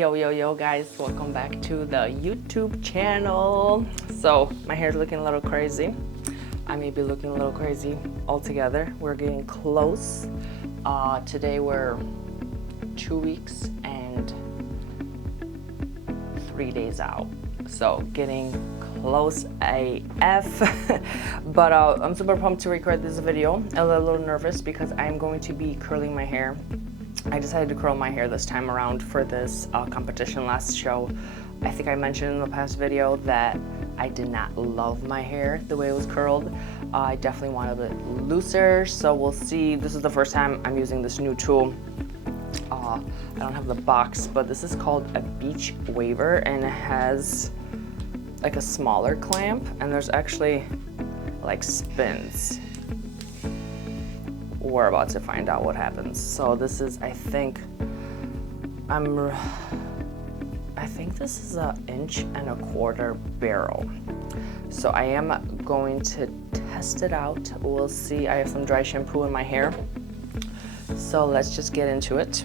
Yo guys, welcome back to the YouTube channel. So my hair's looking a little crazy. I may be looking a little crazy altogether. We're getting close. Today we're 2 weeks and 3 days out. So getting close AF. But I'm super pumped to record this video. I'm a little nervous because I'm going to be curling my hair. I decided to curl my hair this time around for this competition last show. I think I mentioned in the past video that I did not love my hair the way it was curled. I definitely wanted it looser, so we'll see. This is the first time I'm using this new tool. I don't have the box, but this is called a Beachwaver, and it has like a smaller clamp, and there's actually like spins. We're about to find out what happens. So this is, I think this is 1.25 inch barrel. So I am going to test it out. We'll see. I have some dry shampoo in my hair. So let's just get into it.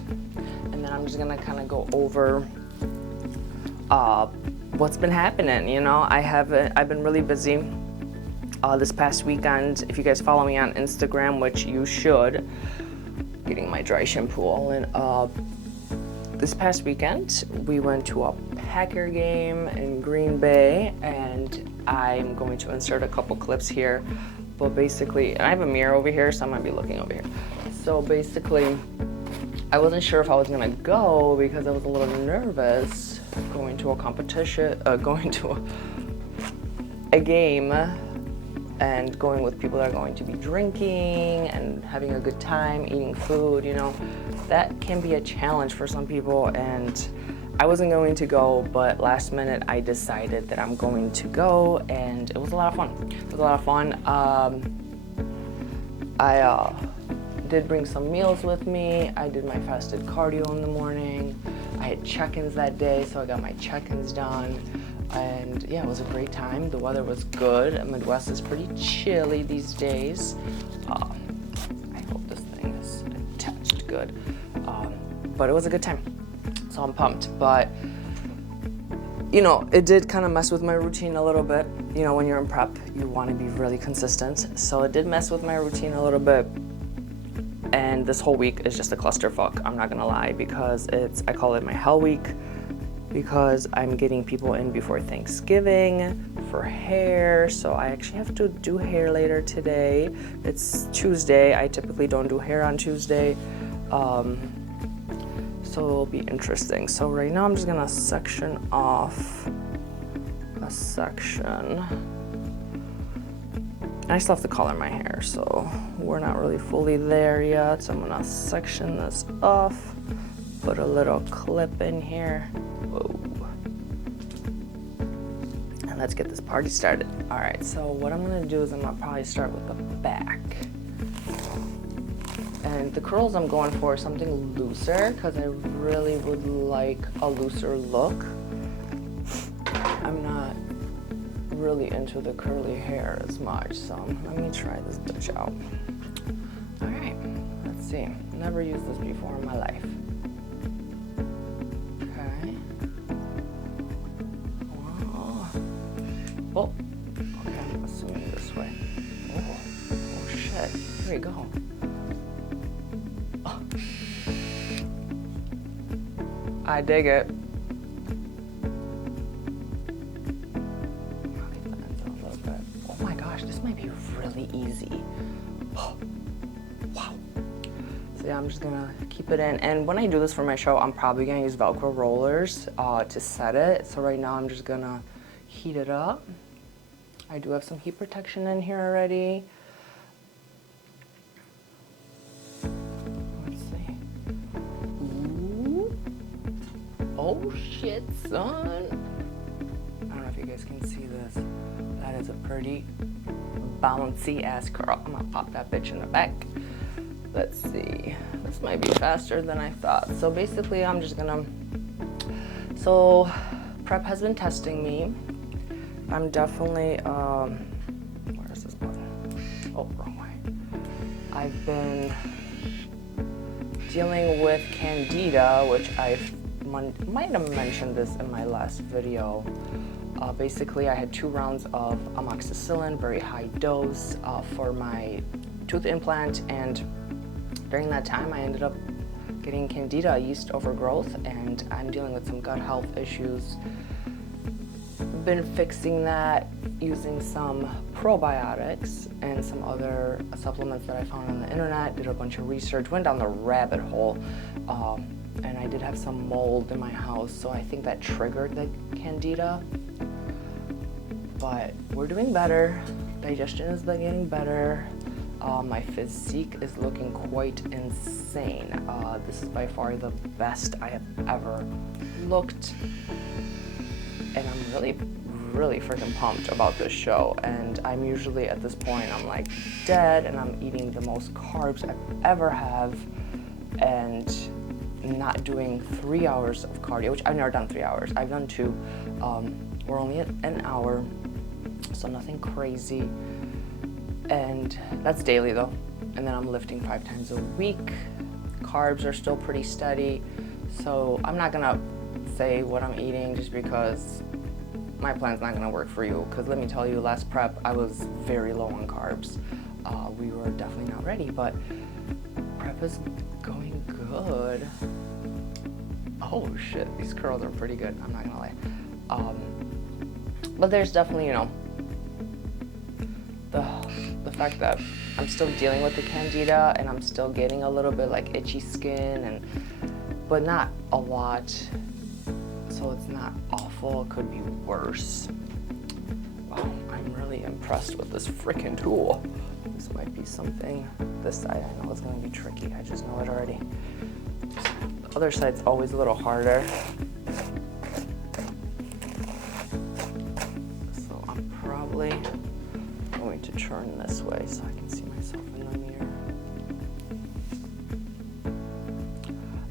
And then I'm just gonna kind of go over what's been happening. You know, I've been really busy. This past weekend, if you guys follow me on Instagram, which you should, getting my dry shampoo all in. This past weekend, we went to a Packer game in Green Bay, and I'm going to insert a couple clips here. But basically, and I have a mirror over here, so I might be looking over here. So basically, I wasn't sure if I was gonna go because I was a little nervous going to a competition, going to a game, and going with people that are going to be drinking and having a good time, eating food, you know, that can be a challenge for some people. And I wasn't going to go, but last minute I decided that I'm going to go, and it was a lot of fun. It was a lot of fun. I did bring some meals with me. I did my fasted cardio in the morning. I had check-ins that day, so I got my check-ins done. And yeah, it was a great time. The weather was good. Midwest is pretty chilly these days. I hope this thing is attached good. But it was a good time, so I'm pumped. But you know, it did kind of mess with my routine a little bit. You know, when you're in prep, you want to be really consistent. So it did mess with my routine a little bit. And this whole week is just a clusterfuck, I'm not gonna lie, because I call it my hell week, because I'm getting people in before Thanksgiving for hair. So I actually have to do hair later today. It's Tuesday. I typically don't do hair on Tuesday. So it'll be interesting. So right now I'm just gonna section off a section. I still have to color my hair, so we're not really fully there yet. So I'm gonna section this off, put a little clip in here. Whoa. And let's get this party started. All right, so what I'm gonna do is I'm gonna probably start with the back. And the curls I'm going for something looser because I really would like a looser look. I'm not really into the curly hair as much, so let me try this bitch out. All right, let's see. Never used this before in my life. Oh, okay, I'm assuming this way. Oh shit, here we go. Oh. I dig it. I'll leave the ends a little bit. Oh my gosh, this might be really easy. Oh. Wow. So yeah, I'm just gonna keep it in. And when I do this for my show, I'm probably gonna use Velcro rollers to set it. So right now I'm just gonna heat it up. I do have some heat protection in here already. Let's see. Ooh. Oh shit, son. I don't know if you guys can see this. That is a pretty bouncy ass curl. I'm gonna pop that bitch in the back. Let's see. This might be faster than I thought. So basically I'm just gonna, so prep has been testing me. I'm definitely, where is this button? Oh, wrong way. I've been dealing with Candida, which I've might have mentioned this in my last video. Basically, I had 2 rounds of amoxicillin, very high dose, for my tooth implant, and during that time I ended up getting Candida, yeast overgrowth, and I'm dealing with some gut health issues. Been fixing that using some probiotics and some other supplements that I found on the internet, did a bunch of research, went down the rabbit hole, and I did have some mold in my house, so I think that triggered the Candida. But we're doing better. Digestion has been getting better. My physique is looking quite insane. This is by far the best I have ever looked. And I'm really freaking pumped about this show. And I'm usually at this point, I'm like dead, and I'm eating the most carbs I ever have, and not doing 3 hours of cardio, which I've never done 3 hours. I've done 2. We're only at an hour, so nothing crazy. And that's daily though. And then I'm lifting 5 times a week. Carbs are still pretty steady. So I'm not gonna say what I'm eating just because my plan's not gonna work for you. Because let me tell you, last prep, I was very low on carbs. We were definitely not ready, but prep is going good. Oh shit, these curls are pretty good, I'm not gonna lie. But there's definitely, you know, the fact that I'm still dealing with the Candida, and I'm still getting a little bit like itchy skin, but not a lot, so it's not awful. It could be worse. Wow, I'm really impressed with this freaking tool. This might be something. This side I know is going to be tricky, I just know it already. The other side's always a little harder. So I'm probably going to turn this way so I can see myself in the mirror.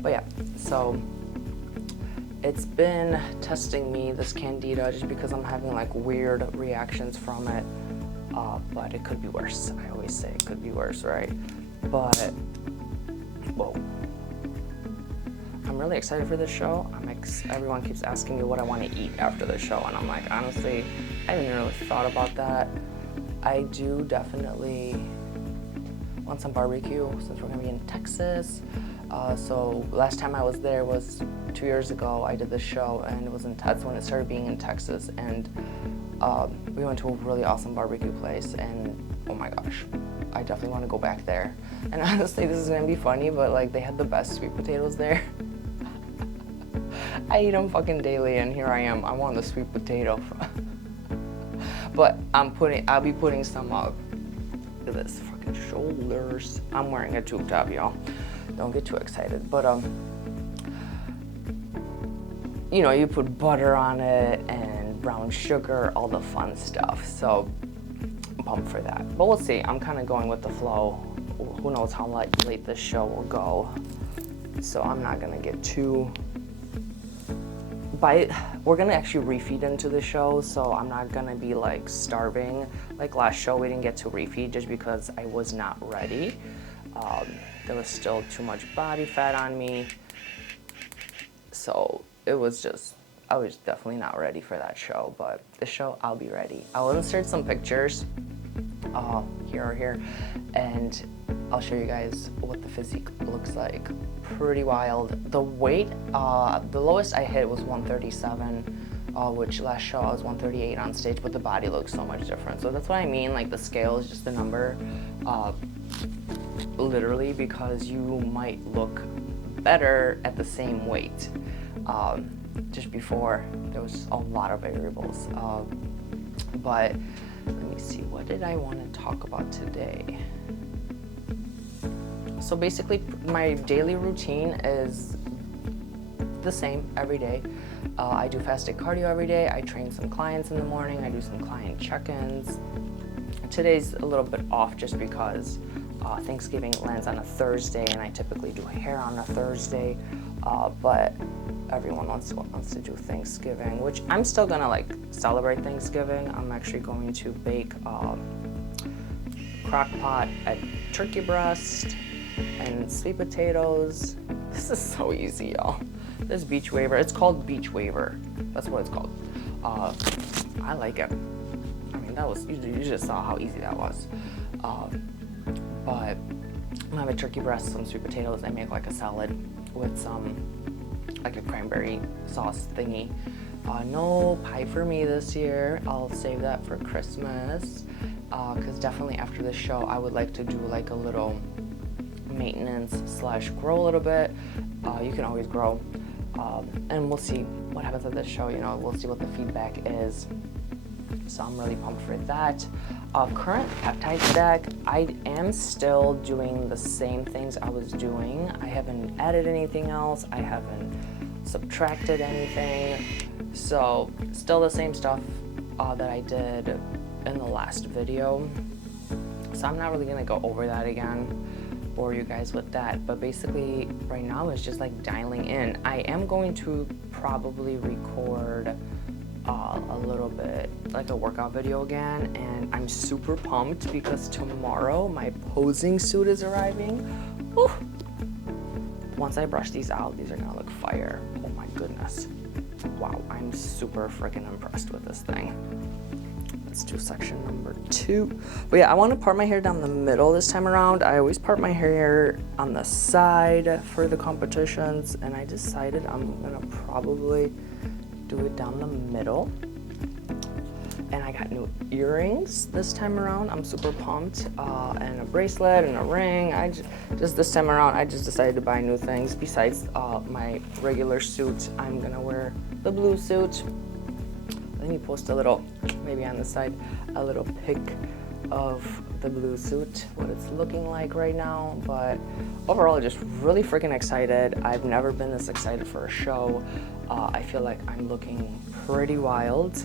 But yeah, so it's been testing me, this Candida, just because I'm having like weird reactions from it. But it could be worse. I always say it could be worse, right? But whoa, I'm really excited for this show. Everyone keeps asking me what I want to eat after the show, and I'm like, honestly, I haven't really thought about that. I do definitely want some barbecue since we're gonna be in Texas. So last time I was there was 2 years ago. I did this show, and it was that's when it started being in Texas, and we went to a really awesome barbecue place, and oh my gosh, I definitely want to go back there. And honestly, this is gonna be funny, but like they had the best sweet potatoes there. I eat them fucking daily, and here I am. I want the sweet potato. But I'll be putting some look at this fucking shoulders. I'm wearing a tube top, y'all. Don't get too excited. But you know, you put butter on it and brown sugar, all the fun stuff. So I'm pumped for that. But we'll see. I'm kind of going with the flow. Who knows how late this show will go. So I'm not gonna get too. We're gonna actually refeed into the show, so I'm not gonna be like starving. Like last show, we didn't get to refeed just because I was not ready. There was still too much body fat on me, so I was definitely not ready for that show. But this show, I'll be ready. I'll insert some pictures here or here, and I'll show you guys what the physique looks like. Pretty wild. The weight, the lowest I hit was 137, which last show I was 138 on stage, but the body looks so much different. So that's what I mean, like the scale is just a number, literally, because you might look better at the same weight. Just before, there was a lot of variables. But let me see, what did I want to talk about today? So basically, my daily routine is the same every day. I do fasted cardio every day. I train some clients in the morning. I do some client check-ins. Today's a little bit off just because Thanksgiving lands on a Thursday, and I typically do hair on a Thursday. But everyone wants to do Thanksgiving, which I'm still gonna like celebrate Thanksgiving. I'm actually going to bake crock pot at turkey breast and sweet potatoes. This is so easy, y'all. this Beachwaver. It's called Beachwaver. That's what it's called. I like it. I mean, that was, you just saw how easy that was. But I have a turkey breast, some sweet potatoes. I make like a salad with some, like a cranberry sauce thingy. No pie for me this year. I'll save that for Christmas. Because definitely after this show, I would like to do like a little maintenance / grow a little bit. You can always grow. And we'll see what happens at this show. You know, we'll see what the feedback is. So I'm really pumped for that. Current peptide stack, I am still doing the same things I was doing. I haven't added anything else. I haven't subtracted anything. So still the same stuff that I did in the last video. So I'm not really gonna go over that again, bore you guys with that. But basically right now it's just like dialing in. I am going to probably record a little bit like a workout video again, and I'm super pumped because tomorrow my posing suit is arriving. Whew. Once I brush these out, these are gonna look fire. Oh my goodness. Wow, I'm super freaking impressed with this thing. Let's do section number 2. But yeah, I want to part my hair down the middle this time around. I always part my hair on the side for the competitions, and I decided I'm gonna probably do it down the middle. And I got new earrings this time around. I'm super pumped, and a bracelet and a ring. Just this time around, I just decided to buy new things. Besides my regular suit, I'm gonna wear the blue suit. Let me post a little, maybe on the side, a little pic of the blue suit, what it's looking like right now. But overall, just really freaking excited. I've never been this excited for a show. I feel like I'm looking pretty wild.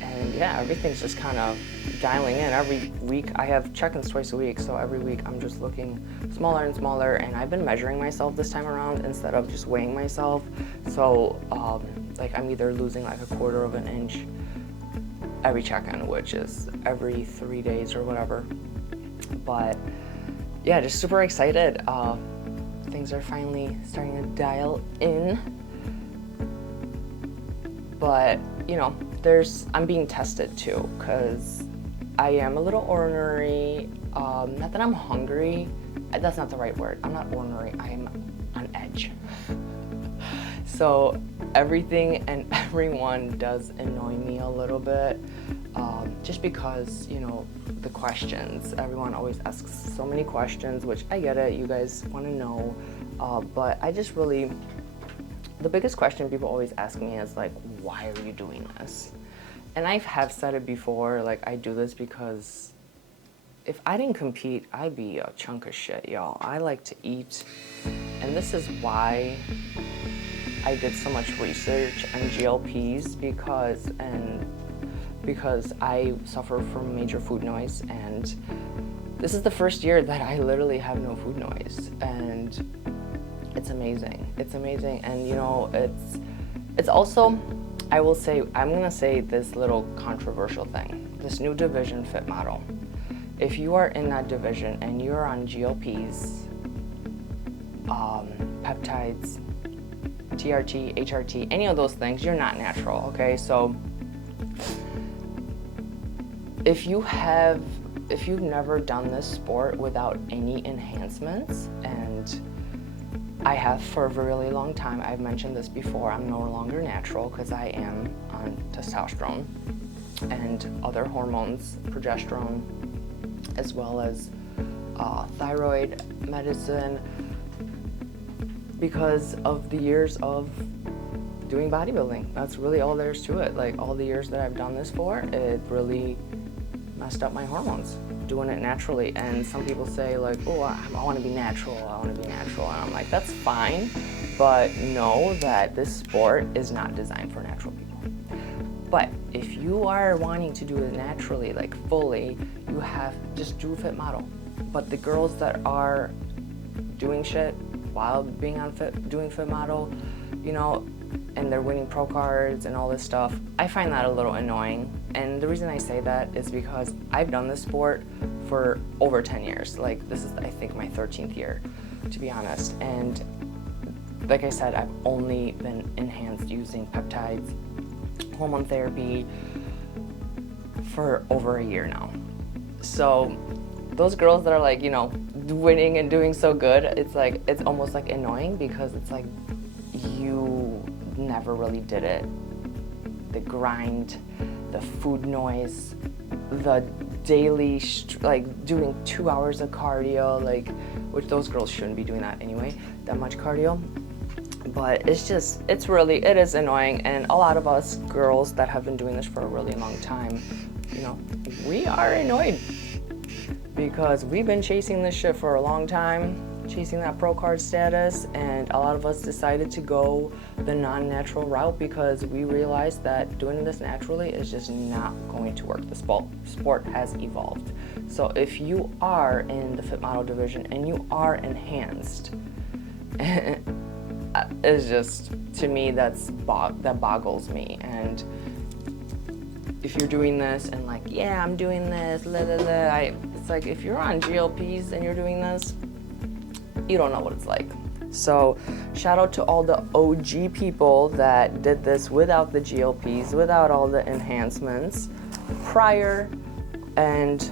And yeah, everything's just kind of dialing in. Every week, I have check-ins twice a week, so every week I'm just looking smaller and smaller, and I've been measuring myself this time around instead of just weighing myself. So like I'm either losing like a 1/4 of an inch every check-in, which is every 3 days or whatever. But yeah, just super excited. Things are finally starting to dial in. But you know, I'm being tested too, because I am a little ornery. Not that I'm hungry. That's not the right word. I'm not ornery. I am on edge. So everything and everyone does annoy me a little bit. Just because, you know, the questions. Everyone always asks so many questions, which I get it. You guys want to know. But I just really... The biggest question people always ask me is like, why are you doing this? And I have said it before, like I do this because if I didn't compete, I'd be a chunk of shit, y'all. I like to eat, and this is why I did so much research on GLPs, because I suffer from major food noise, and this is the first year that I literally have no food noise, and it's amazing. It's amazing. And you know, it's also, I will say, I'm gonna say this little controversial thing. This new division, Fit Model. If you are in that division and you're on GLPs, peptides, TRT, HRT, any of those things, you're not natural, okay? So if you've never done this sport without any enhancements, and I have for a really long time, I've mentioned this before, I'm no longer natural because I am on testosterone and other hormones, progesterone, as well as thyroid medicine, because of the years of doing bodybuilding. That's really all there is to it. Like all the years that I've done this for, it really messed up my hormones, doing it naturally. And some people say like, oh, I want to be natural, I want to be natural. And I'm like, that's fine, but know that this sport is not designed for natural people. But if you are wanting to do it naturally, like fully, you have just do Fit Model. But the girls that are doing shit while being on doing Fit Model, you know, and they're winning pro cards and all this stuff, I find that a little annoying. And the reason I say that is because I've done this sport for over 10 years. Like this is, I think, my 13th year. to be honest. And like I said, I've only been enhanced using peptides, hormone therapy for over a year now. So those girls that are like, you know, winning and doing so good, it's like, it's almost like annoying because it's like you never really did it. The grind, the food noise, the daily, like doing 2 hours of cardio, like, which those girls shouldn't be doing that anyway, that much cardio. But it's just, it is annoying. And a lot of us girls that have been doing this for a really long time, you know, we are annoyed because we've been chasing this shit for a long time, chasing that pro card status, and a lot of us decided to go the non-natural route because we realized that doing this naturally is just not going to work. The sport has evolved. So if you are in the fit model division and you are enhanced, it's just, to me, that boggles me. And if you're doing this and like, yeah, I'm doing this, it's like, if you're on GLPs and you're doing this, you don't know what it's like. So shout out to all the OG people that did this without the GLPs, without all the enhancements prior. And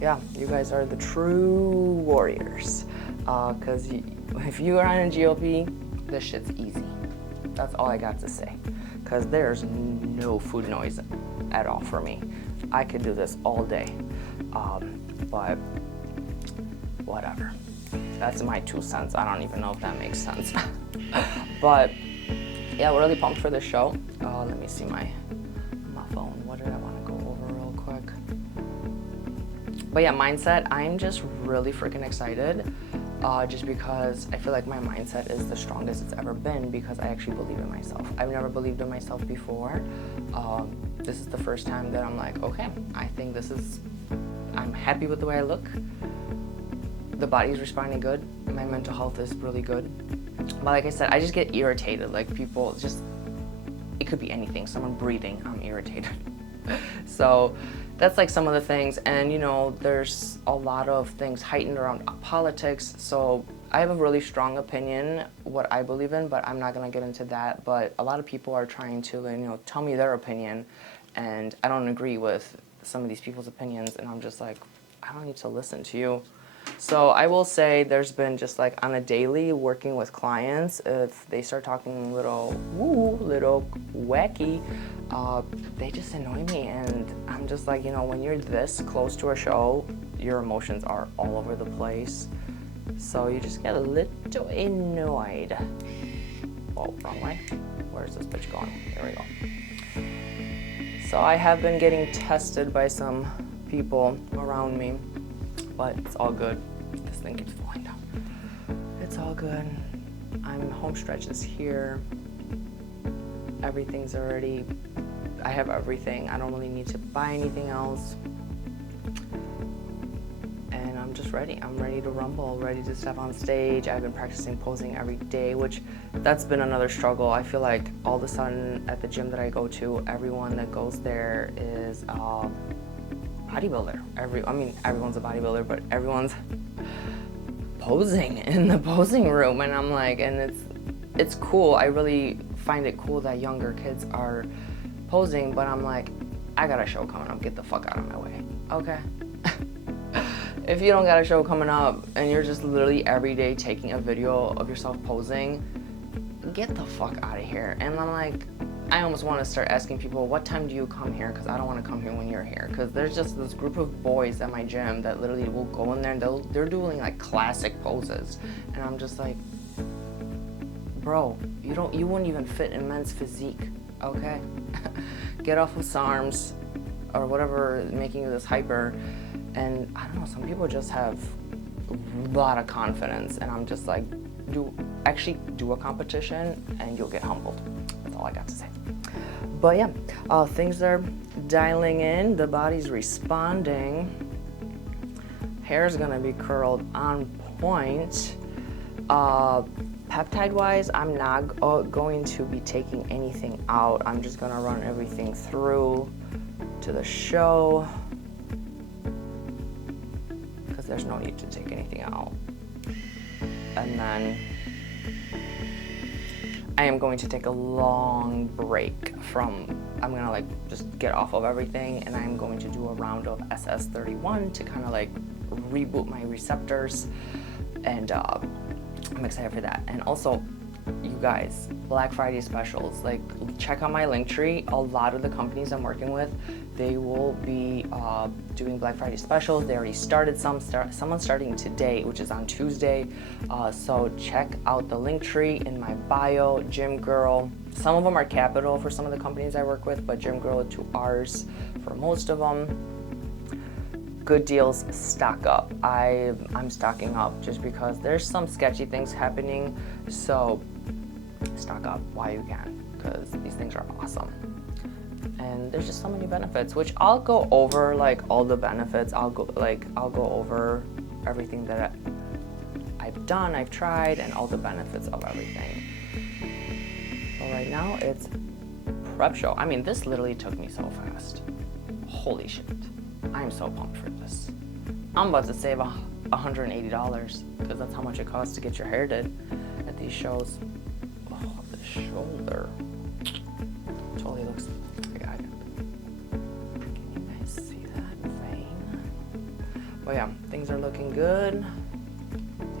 yeah, you guys are the true warriors. Because if you are on a GLP, this shit's easy. That's all I got to say. Because there's no food noise at all for me. I could do this all day. But whatever. That's my 2 cents. I don't even know if that makes sense. But yeah, we're really pumped for this show. Let me see my phone. What did I want to go over real quick? But yeah, mindset. I'm just really freaking excited. Just because I feel like my mindset is the strongest it's ever been because I actually believe in myself. I've never believed in myself before. This is the first time that I'm like, okay, I think I'm happy with the way I look. The body's responding good. My mental health is really good. But like I said, I just get irritated. Like people just, it could be anything. Someone breathing, I'm irritated. So that's like some of the things. And you know, there's a lot of things heightened around politics. So I have a really strong opinion, what I believe in, but I'm not gonna get into that. But a lot of people are trying to, you know, tell me their opinion, and I don't agree with some of these people's opinions, and I'm just like, I don't need to listen to you. So I will say there's been just like on a daily working with clients, if they start talking little wacky, they just annoy me, and I'm just like, you know, when you're this close to a show, your emotions are all over the place. So you just get a little annoyed. Oh, wrong way. Where's this bitch going? There we go. So I have been getting tested by some people around me, but it's all good. This thing keeps falling down. It's all good. Home stretch is here. Everything's already, I have everything. I don't really need to buy anything else. And I'm just ready. I'm ready to rumble, ready to step on stage. I've been practicing posing every day, which that's been another struggle. I feel like all of a sudden at the gym that I go to, everyone that goes there is bodybuilder. Everyone's a bodybuilder, but everyone's posing in the posing room, and I'm like, and it's cool. I really find it cool that younger kids are posing, but I'm like, I got a show coming up. Get the fuck out of my way, okay? If you don't got a show coming up and you're just literally every day taking a video of yourself posing, get the fuck out of here. And I'm like, I almost want to start asking people, what time do you come here? Because I don't want to come here when you're here. Because there's just this group of boys at my gym that literally will go in there and they're doing like classic poses. And I'm just like, bro, you wouldn't even fit in men's physique, okay? Get off of SARMs or whatever making you this hyper. And I don't know, some people just have a lot of confidence, and I'm just like, do a competition and you'll get humbled. That's all I got to say. But yeah, things are dialing in, the body's responding. Hair's gonna be curled on point. Peptide wise, I'm not going to be taking anything out. I'm just gonna run everything through to the show, because there's no need to take anything out. and then I am going to take a long break from, I'm gonna like just get off of everything, and I'm going to do a round of SS31 to kind of like reboot my receptors, and I'm excited for that. And also, you guys, Black Friday specials, like check out my Linktree. A lot of the companies I'm working with, they will be doing Black Friday specials. They already started someone's starting today, which is on Tuesday. So check out the Linktree in my bio. Gym Girl, some of them are capital for some of the companies I work with, but Gym Girl to ours for most of them. Good deals, stock up. I'm stocking up just because there's some sketchy things happening, so stock up while you can, because these things are awesome. And there's just so many benefits, which I'll go over, like all the benefits. I'll go over everything that I've done, I've tried, and all the benefits of everything. But right now it's prep show. I mean, this literally took me so fast. Holy shit. I'm so pumped for this. I'm about to save $180 because that's how much it costs to get your hair did at these shows. Oh, the shoulder. Totally looks, I got it. Can you guys see that vein? But yeah, things are looking good.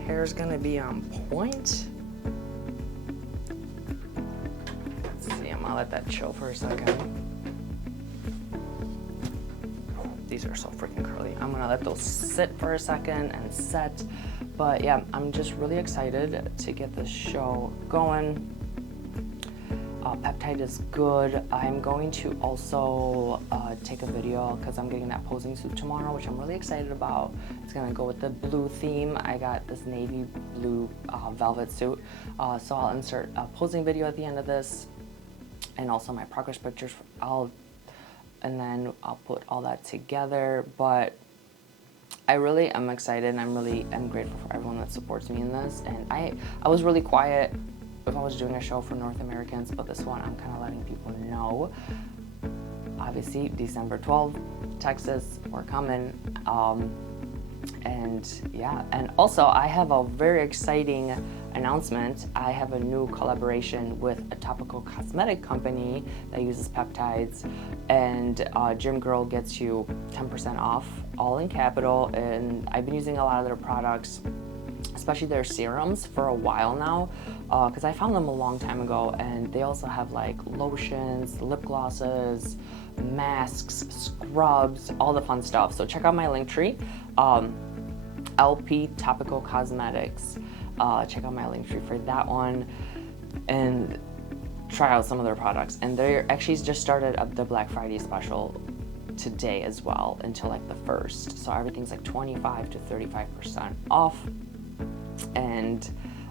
Hair's gonna be on point. Let's see, I'm gonna let that chill for a second. These are so freaking curly. I'm gonna let those sit for a second and set. But yeah, I'm just really excited to get this show going. Peptide is good. I'm going to also take a video because I'm getting that posing suit tomorrow, which I'm really excited about. It's gonna go with the blue theme. I got this navy blue velvet suit. So I'll insert a posing video at the end of this, and also my progress pictures. And then I'll put all that together. But I really am excited, and I'm grateful for everyone that supports me in this. And I was really quiet if I was doing a show for North Americans, but this one I'm kind of letting people know. Obviously, December 12th, Texas, we're coming. And yeah, and also I have a very exciting announcement. I have a new collaboration with a topical cosmetic company that uses peptides, and Gym Girl gets you 10% off, all in capital. And I've been using a lot of their products, especially their serums, for a while now, because I found them a long time ago. And they also have like lotions, lip glosses, masks, scrubs, all the fun stuff. So check out my Linktree, LP Topical Cosmetics. Check out my Linktree for that one, and try out some of their products. And they actually just started the Black Friday special today as well until like the 1st. So everything's like 25 to 35% off. And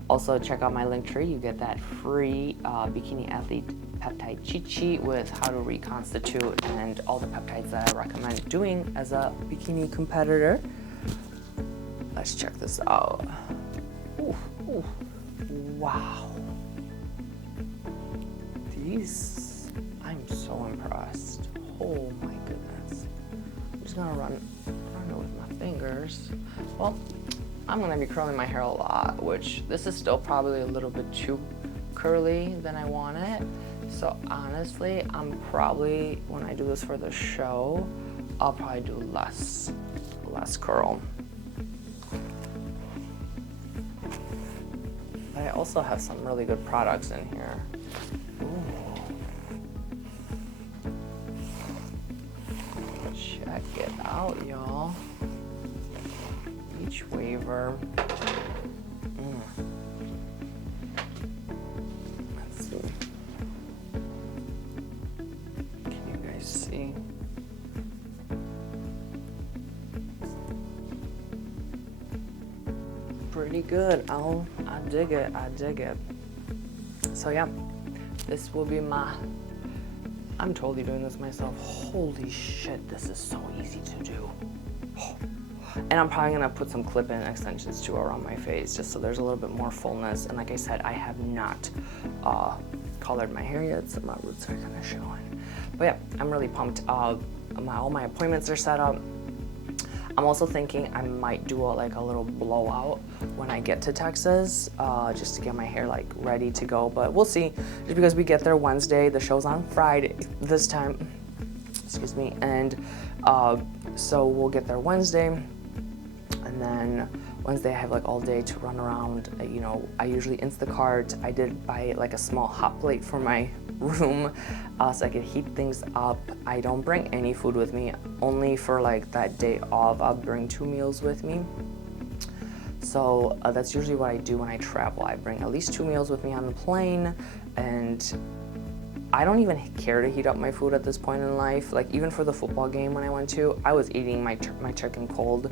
also check out my Linktree. You get that free Bikini Athlete Peptide cheat sheet with how to reconstitute and all the peptides that I recommend doing as a bikini competitor. Let's check this out. Ooh, ooh. Wow. These, I'm so impressed. Oh my goodness. I'm just gonna run it with my fingers. Well, I'm gonna be curling my hair a lot, which this is still probably a little bit too curly than I want it. So honestly, I'm probably, when I do this for the show, I'll probably do less curl. But I also have some really good products in here. Ooh. Check it out, y'all. Beachwaver. Let's see. Can you guys see? Pretty good. I dig it. I dig it. So yeah, this will be I'm totally doing this myself. Holy shit, this is so easy to do. And I'm probably gonna put some clip-in extensions too around my face, just so there's a little bit more fullness. And like I said, I have not colored my hair yet, so my roots are kind of showing. But yeah, I'm really pumped. All my appointments are set up. I'm also thinking I might do like a little blowout when I get to Texas, just to get my hair like ready to go, but we'll see. Just because we get there Wednesday, the show's on Friday this time, excuse me, and so we'll get there Wednesday, and then Wednesday I have like all day to run around. You know, I usually Instacart. I did buy like a small hot plate for my room so I could heat things up. I don't bring any food with me, only for like that day off I'll bring 2 meals with me. So that's usually what I do when I travel. I bring at least 2 meals with me on the plane, and I don't even care to heat up my food at this point in life. Like even for the football game when I went to, I was eating my chicken cold,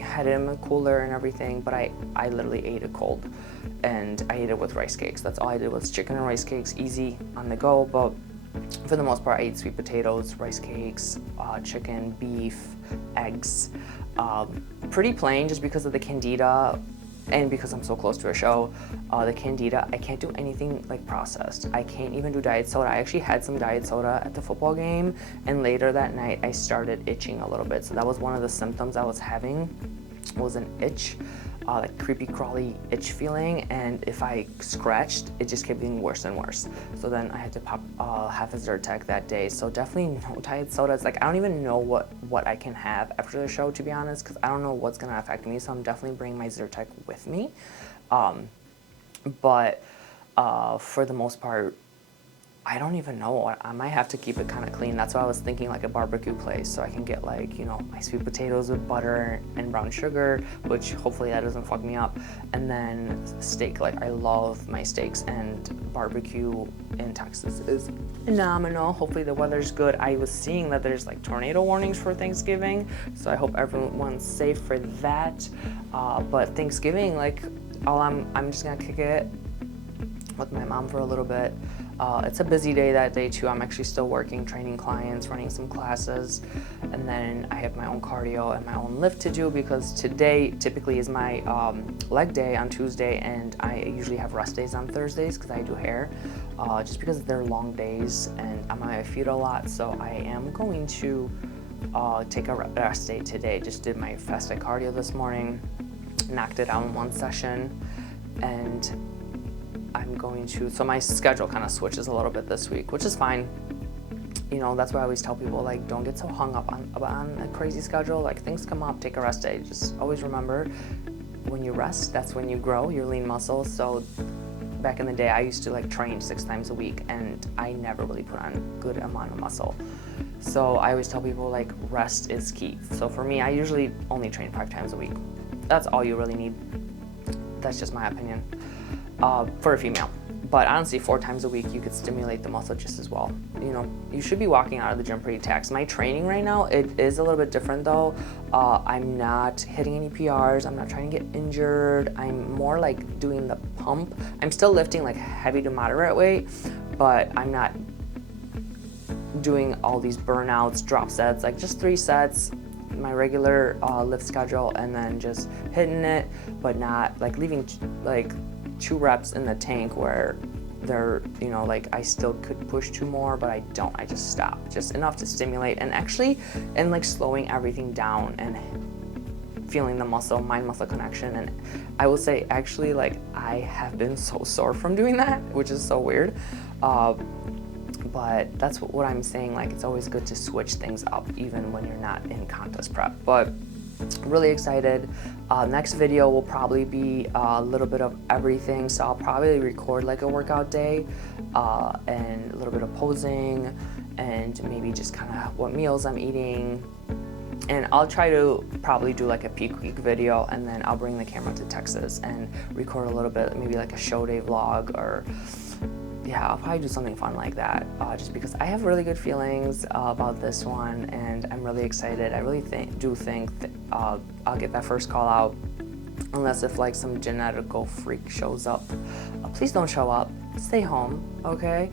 had it in the cooler and everything, but I literally ate it cold, and I ate it with rice cakes. That's all I did was chicken and rice cakes, easy on the go. But for the most part, I ate sweet potatoes, rice cakes, chicken, beef, eggs, pretty plain just because of the Candida. And because I'm so close to a show, the Candida, I can't do anything like processed. I can't even do diet soda. I actually had some diet soda at the football game, and later that night I started itching a little bit. So that was one of the symptoms I was having, was an itch, like creepy crawly itch feeling, and if I scratched, it just kept getting worse and worse. So then I had to pop half a Zyrtec that day. So definitely no diet sodas. Like I don't even know what I can have after the show, to be honest, because I don't know what's gonna affect me. So I'm definitely bringing my Zyrtec with me. But for the most part, I don't even know. I might have to keep it kind of clean. That's why I was thinking like a barbecue place, so I can get like, you know, my sweet potatoes with butter and brown sugar, which hopefully that doesn't fuck me up. And then steak, like I love my steaks, and barbecue in Texas is phenomenal. Hopefully the weather's good. I was seeing that there's like tornado warnings for Thanksgiving, so I hope everyone's safe for that. But Thanksgiving, like I'm just gonna kick it with my mom for a little bit. It's a busy day that day too. I'm actually still working, training clients, running some classes, and then I have my own cardio and my own lift to do, because today typically is my leg day on Tuesday, and I usually have rest days on Thursdays because I do hair, just because they're long days and I'm on my feet a lot. So I am going to take a rest day today. Just did my fasted cardio this morning, knocked it out in one session, and I'm going to, so my schedule kind of switches a little bit this week, which is fine. You know, that's why I always tell people, like, don't get so hung up on a crazy schedule. Like, things come up, take a rest day. Just always remember, when you rest, that's when you grow your lean muscles. So back in the day, I used to like train 6 times a week, and I never really put on a good amount of muscle. So I always tell people, like, rest is key. So for me, I usually only train 5 times a week. That's all you really need. That's just my opinion. For a female. But honestly, 4 times a week, you could stimulate the muscle just as well. You know, you should be walking out of the gym pretty taxed. My training right now, it is a little bit different though. I'm not hitting any PRs. I'm not trying to get injured. I'm more like doing the pump. I'm still lifting like heavy to moderate weight, but I'm not doing all these burnouts, drop sets, like just 3 sets, my regular lift schedule, and then just hitting it, but not like leaving like 2 reps in the tank where they're, you know, like I still could push 2 more, but I don't. I just stop, just enough to stimulate, and actually, and like slowing everything down and feeling the mind muscle connection. And I will say, actually, like I have been so sore from doing that, which is so weird. But that's what I'm saying. Like, it's always good to switch things up, even when you're not in contest prep. But really excited. Next video will probably be a little bit of everything. So I'll probably record like a workout day and a little bit of posing, and maybe just kind of what meals I'm eating. And I'll try to probably do like a peak week video, and then I'll bring the camera to Texas and record a little bit, maybe like a show day vlog, or yeah, I'll probably do something fun like that, just because I have really good feelings about this one, and I'm really excited. I really do think I'll get that first call out, unless if like some genetical freak shows up. Please don't show up. Stay home, okay?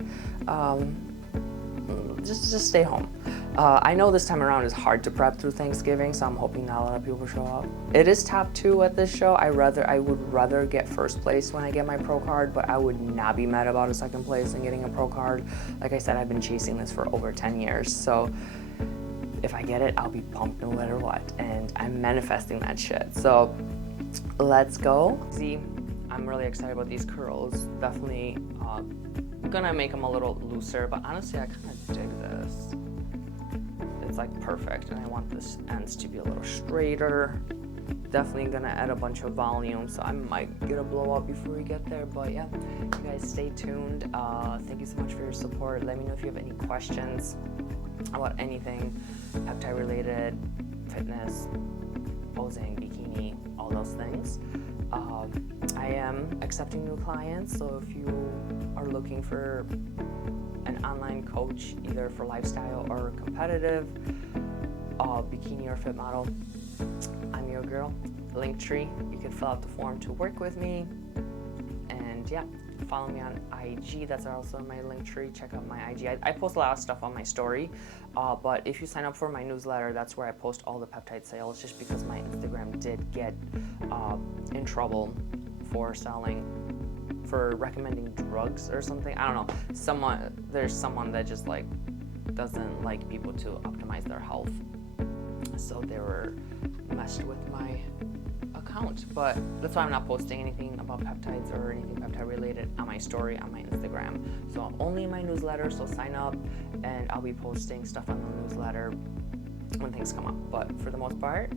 Just stay home. I know this time around is hard to prep through Thanksgiving, so I'm hoping not a lot of people show up. It is top 2 at this show. I would rather get first place when I get my pro card, but I would not be mad about a second place and getting a pro card. Like I said, I've been chasing this for over 10 years, so if I get it, I'll be pumped no matter what, and I'm manifesting that shit. So let's go. See, I'm really excited about these curls. Definitely gonna make them a little looser, but honestly I kind of dig this. It's like perfect, and I want this ends to be a little straighter. Definitely gonna add a bunch of volume, so I might get a blow up before we get there, but yeah, you guys stay tuned. Thank you so much for your support. Let me know if you have any questions about anything peptide related, fitness, posing, bikini, all those things. I am accepting new clients, so if you are looking for an online coach, either for lifestyle or competitive, bikini or fit model, I'm your girl. Linktree, you can fill out the form to work with me, and yeah, follow me on IG. That's also my Linktree. Check out my IG. I post a lot of stuff on my story, but if you sign up for my newsletter, that's where I post all the peptide sales, just because my Instagram did get in trouble for recommending drugs or something. I don't know. There's someone that just like doesn't like people to optimize their health, so they were messed with my account. But that's why I'm not posting anything about peptides or anything peptide related on my story on my Instagram. So only in my newsletter, so sign up, and I'll be posting stuff on the newsletter when things come up. But for the most part,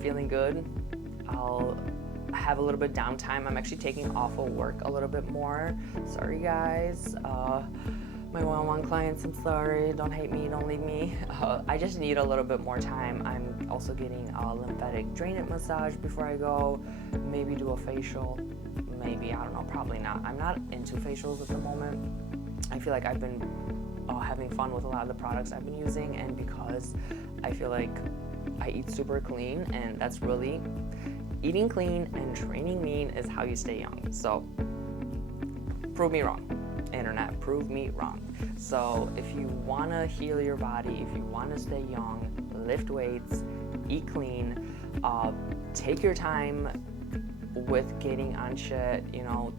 feeling good. I'll have a little bit downtime. I'm actually taking off of work a little bit more. Sorry guys, my one-on-one clients, I'm sorry, don't hate me, don't leave me. I just need a little bit more time. I'm also getting a lymphatic drainage massage before I go, maybe do a facial, maybe, I don't know, probably not. I'm not into facials at the moment. I feel like I've been having fun with a lot of the products I've been using, and because I feel like I eat super clean, and that's really, eating clean and training mean is how you stay young. So prove me wrong, internet, prove me wrong. So if you want to heal your body, if you want to stay young, lift weights, eat clean, take your time with getting on shit, you know,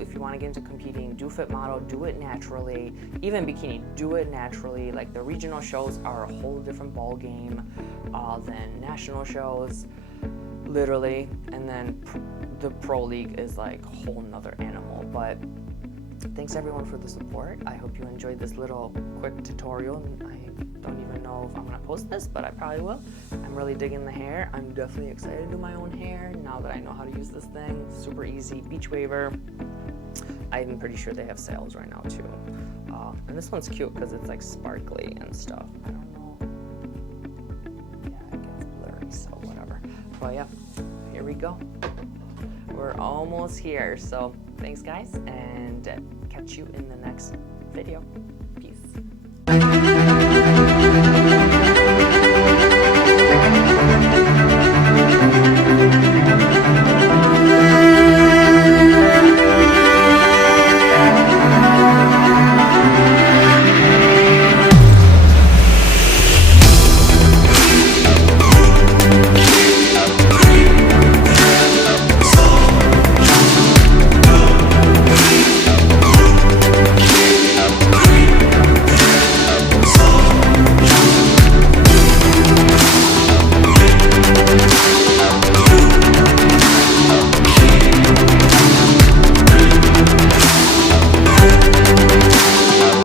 if you want to get into competing, do fit model, do it naturally. Even bikini, do it naturally. Like, the regional shows are a whole different ball game than national shows, literally. And then the pro league is like a whole nother animal. But thanks everyone for the support. I hope you enjoyed this little quick tutorial. I don't even know if I'm gonna post this, but I probably will. I'm really digging the hair. I'm definitely excited to do my own hair now that I know how to use this thing. Super easy. Beachwaver. I'm pretty sure they have sales right now too. And this one's cute because it's like sparkly and stuff. I don't know. Yeah, it gets blurry, so whatever. But yeah, here we go. We're almost here. So thanks guys, and catch you in the next video.